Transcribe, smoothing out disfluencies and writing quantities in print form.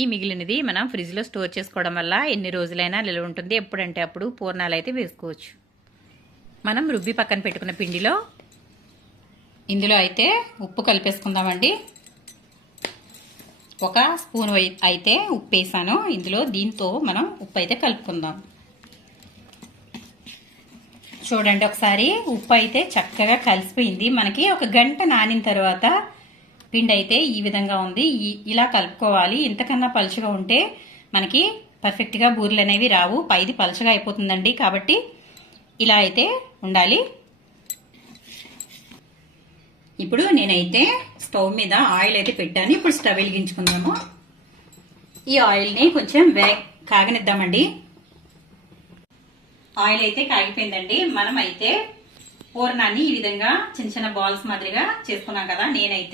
ఈ మిగిలినది మనం ఫ్రిడ్జ్లో స్టోర్ చేసుకోవడం వల్ల ఎన్ని రోజులైనా నిల్వ ఉంటుంది. ఎప్పుడంటే అప్పుడు పూర్ణాలు అయితే వేసుకోవచ్చు. మనం రుబ్బి పక్కన పెట్టుకున్న పిండిలో ఇందులో అయితే ఉప్పు కలిపేసుకుందామండి. 1 స్పూన్ అయితే ఉప్పు వేసాను ఇందులో. దీంతో మనం ఉప్పు అయితే కలుపుకుందాం. చూడండి ఒకసారి ఉప్పు అయితే చక్కగా కలిసిపోయింది. మనకి 1 గంట నానిన తర్వాత పిండి అయితే ఈ విధంగా ఉంది. ఇలా కలుపుకోవాలి. ఇంతకన్నా పలుచగా ఉంటే మనకి పర్ఫెక్ట్గా బూరెలు అనేవి రావు. పైది పలుచగా అయిపోతుందండి. కాబట్టి ఇలా అయితే ఉండాలి. ఇప్పుడు నేనైతే స్టవ్ మీద ఆయిల్ అయితే పెట్టాను. ఇప్పుడు స్టవ్ వెలిగించుకుందాము. ఈ ఆయిల్ని కొంచెం కాగనిద్దామండి. ఆయిల్ అయితే కాగిపోయిందండి. మనం అయితే పూర్ణాన్ని ఈ విధంగా చిన్న చిన్న బాల్స్ మాదిరిగా చేసుకున్నాం కదా. నేనైతే